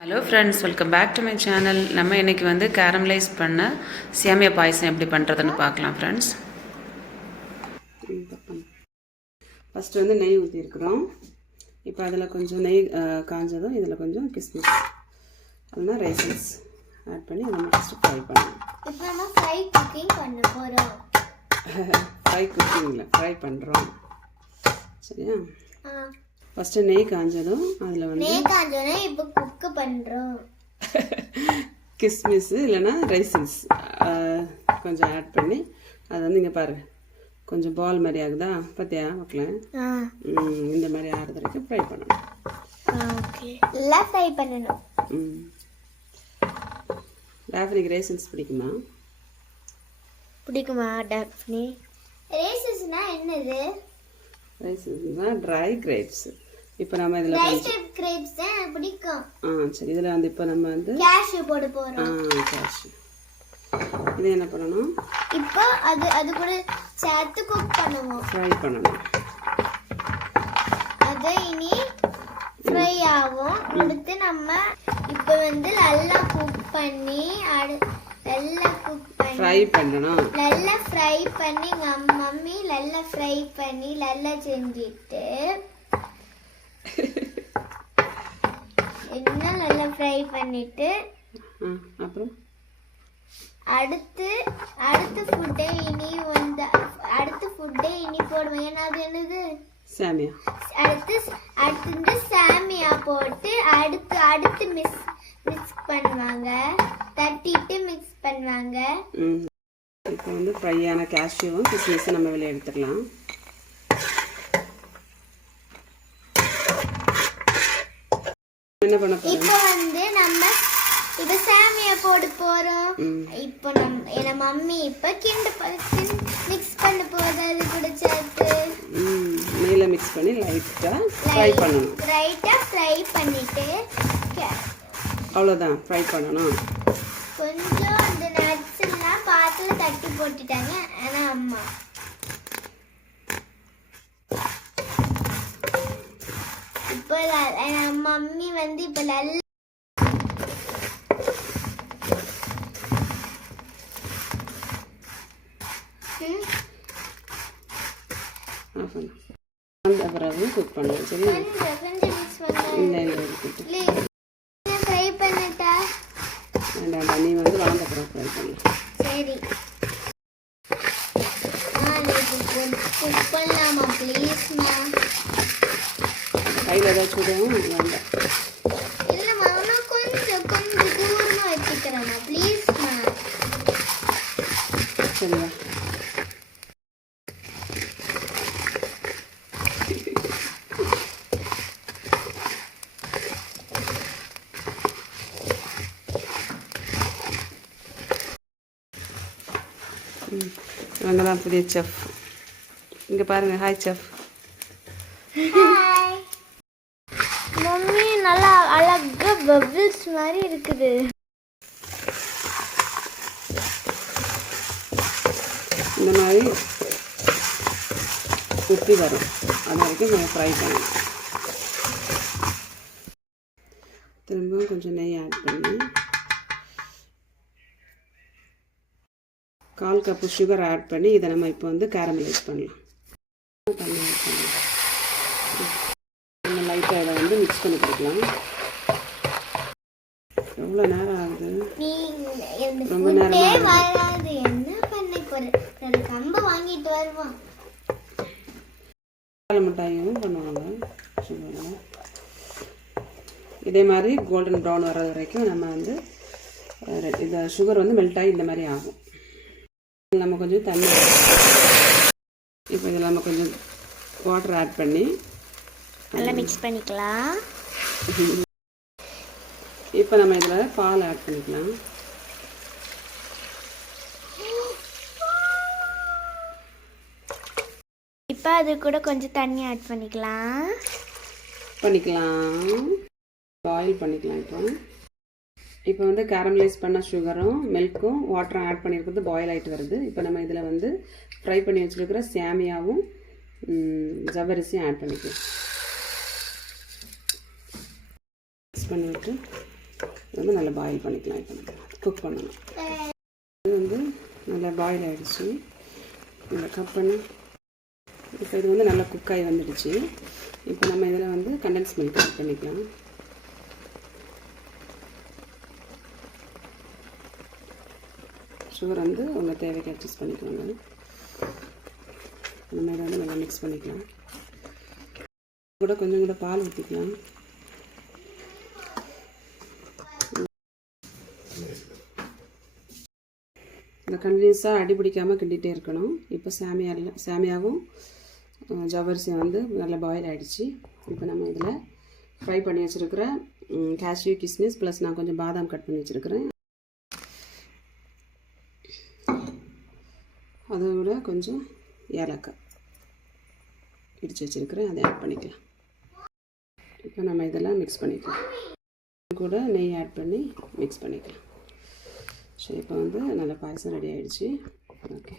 Hello friends, welcome back to my channel. நம்ம இன்றைக்கி வந்து கேரமலைஸ் பண்ண சேமியா பாயசம் எப்படி பண்ணுறதுன்னு பார்க்கலாம் ஃப்ரெண்ட்ஸ். ஃபஸ்ட்டு வந்து நெய் ஊற்றிருக்குறோம். இப்போ அதில் கொஞ்சம் நெய் காஞ்சதும் இதில் கொஞ்சம் கிஸ்மிஸ் அதெல்லாம் ரைசன்ஸ் ஆட் பண்ணி நம்ம ஃபஸ்ட்டு ஃப்ரை பண்ணணும். இப்போ நம்ம ஃப்ரை குக்கிங் பண்ண போகிறோம். ஃப்ரை குக்கிங் இல்லை, ஃப்ரை பண்ணுறோம். சரியா? ஃபஸ்ட்டு நெய் காஞ்சதும் அதில் வந்து நெய் காஞ்சதும் இப்போ குக் பண்ணுறோம். கிஸ்மிஸ் இல்லைன்னா ரைசன்ஸ் கொஞ்சம் ஆட் பண்ணி அதை வந்து இங்கே பாரு கொஞ்சம் பால் மாதிரி ஆகுதா பார்த்தியா மக்களே? இந்த மாதிரி ஆறுது வரைக்கும் ஃப்ரை பண்ணணும். ஓகே, எல்லாம் ஃப்ரை பண்ணணும். டாஃப்னிக்கு ரைசன்ஸ் பிடிக்குமா? பிடிக்குமா டாஃப்னி? ரேசன்ஸ்னா என்னது? ரைசன்ஸ்னா ட்ரை கிரேப்ஸ். இப்போ நம்ம இதில் ட்ரை கிரேப்ஸ் தான் பிடிக்கும். சரி, இதில் வந்து இப்போ நம்ம வந்து கேஷ்யூ போட போகிறோம். கேஷ்யூ. இது என்ன பண்ணணும்? இப்போ அது கூட சேர்த்து குக் பண்ணுவோம், ஃப்ரை பண்ணணும். அது இனி ஃப்ரை ஆகும். அடுத்து நம்ம இப்போ வந்து நல்லா குக் பண்ணி நல்லா குக் பண்ணி ஃப்ரை பண்ணணும். நல்லா ஃப்ரை பண்ணி மம்மி நல்லா ஃப்ரை பண்ணி நல்லா செஞ்சுட்டு என்ன நல்லா ஃப்ரை பண்ணிட்டு அப்புறம் அடுத்து ஃபுட்டே இனி போடுவோம். ஏன்னா அது என்னது? சாமியா. அடுத்து சாமியா போட்டு அடுத்து மிக்ஸ் பண்ணுவாங்க, தட்டிட்டு மிக்ஸ் பண்ணுவாங்க. இப்போ வந்து ஃப்ரையான கேஷ்யூவும் கிஸ்மிஸும் நம்ம வெளியே எடுத்துக்கலாம். என்ன பண்ண போறோம்? இப்போ வந்து நம்ம இப்போ சாமியா போட போறோம். இப்போ நம்ம மம்மி இப்போ மிக்ஸ் பண்ண போகுது. அது கூட சேர்த்து நெய்ல மிக்ஸ் பண்ணி லைட்டா ஃப்ரை பண்ணணும். ஃப்ரை பண்ணிட்டு அவ்வளோதான், ஃப்ரை பண்ணணும். கொஞ்சம் அந்த நட்ஸ் எல்லாம் பாத்துல தட்டி போட்டுட்டாங்க. ஆனா அம்மா இப்போ மம்மி வந்து இப்போ நல்லா அந்த பிறகு குக் பண்ணுவோம். சரி, இல்லை ஃப்ரை பண்ணிட்டா வேண்டாம், நீ வந்து வளர்ந்த பிறகு ஃப்ரை பண்ணலாம். சரி, குக் பண்ணலாமா ப்ளீஸ்மா? கையில் ஏதாச்சும் விடவும் வேண்டாம். இல்லைம்மா, நான் கொஞ்சம் தூரமாக வச்சுக்கிறேம்மா ப்ளீஸ்மா. சரியா? இவங்க தான் புதிய செஃப். இங்கே பாருங்கள். Hi chef. ஹாய் மம்மி, நல்லா அழகா பபிள்ஸ் மாதிரி இருக்குது. இந்த மாதிரி உப்பி வரும், அது வரைக்கும் நம்ம ஃப்ரை பண்ணணும். திரும்பவும் கொஞ்சம் நெய் ஆட் பண்ணி 1/4 கப்பு சுகர் ஆட் பண்ணி இதை நம்ம இப்போ வந்து கேரமலைஸ் பண்ணலாம். தண்ணி ஆட் பண்ணலாம். நம்ம லைட்டாக இதை வந்து மிக்ஸ் பண்ணி கொடுக்கலாம். எவ்வளோ நேரம் ஆகுது? ரொம்ப நேரம் வராது. என்ன பண்ண போற? கம்பை வாங்கிட்டு வருவோம். மிட்டாயும் பண்ணுவாங்க சுகரில். இதே மாதிரி கோல்டன் ப்ரௌன் வர்றது வரைக்கும் நம்ம வந்து இந்த சுகர் வந்து மெல்ட் ஆகி இந்த மாதிரி ஆகும். நம்ம கொஞ்சம் தண்ணி, இப்போ இதில் நம்ம கொஞ்சம் வாட்டர் ஆட் பண்ணி நல்லா மிக்ஸ் பண்ணிக்கலாம். இப்போ நம்ம இதில் பால் ஆட் பண்ணிக்கலாம். இப்போ அது கூட கொஞ்சம் தண்ணி ஆட் பண்ணிக்கலாம். பாயில் பண்ணிக்கலாம். இப்போ வந்து கேரமலைஸ் பண்ண சுகரும் மில்க்கும் வாட்டரும் ஆட் பண்ணியிருக்கிறது பாயில் ஆகிட்டு வருது. இப்போ நம்ம இதில் வந்து ஃப்ரை பண்ணி வச்சுருக்கிற சேமியாவும் ஜவ்வரிசியும் ஆட் பண்ணிக்கலாம். மிக்ஸ் பண்ணிவிட்டு இது வந்து நல்லா பாயில் பண்ணிக்கலாம். இப்போ நம்ம குக் பண்ணணும். இது வந்து நல்லா பாயில் ஆகிடுச்சு. நல்லா கப் பண்ணி இப்போ இது வந்து நல்லா குக்காகி வந்துடுச்சு. இப்போ நம்ம இதில் வந்து கண்டென்ஸ் மில்க் ஆட் பண்ணிக்கலாம். சுகர் வந்து உங்கள் தேவைக்கு அட்ஜஸ்ட் பண்ணிக்கோங்க. நம்ம இதை வந்து நல்லா மிக்ஸ் பண்ணிக்கலாம். கூட கொஞ்சம் கூட பால் ஊற்றிக்கலாம். இந்த கண்டினியூஸாக அடி பிடிக்காமல் கிண்டிகிட்டே இருக்கணும். இப்போ சேமியாவும் ஜவ்வரிசியும் வந்து நல்லா பாயில் ஆகிடுச்சு. இப்போ நம்ம இதில் ஃப்ரை பண்ணி வச்சுருக்கிற கேஷ்யூ கிஸ்மிஸ் ப்ளஸ் நான் கொஞ்சம் பாதாம் கட் பண்ணி வச்சுருக்கிறேன். அதை விட கொஞ்சம் ஏலக்காய் இடித்து வச்சுருக்கிறேன், அதை ஆட் பண்ணிக்கலாம். இப்போ நம்ம இதெல்லாம் மிக்ஸ் பண்ணிக்கலாம். கூட நெய் ஆட் பண்ணி மிக்ஸ் பண்ணிக்கலாம். ஸோ இப்போ வந்து நல்ல பாயசம் ரெடி ஆகிடுச்சு. ஓகே.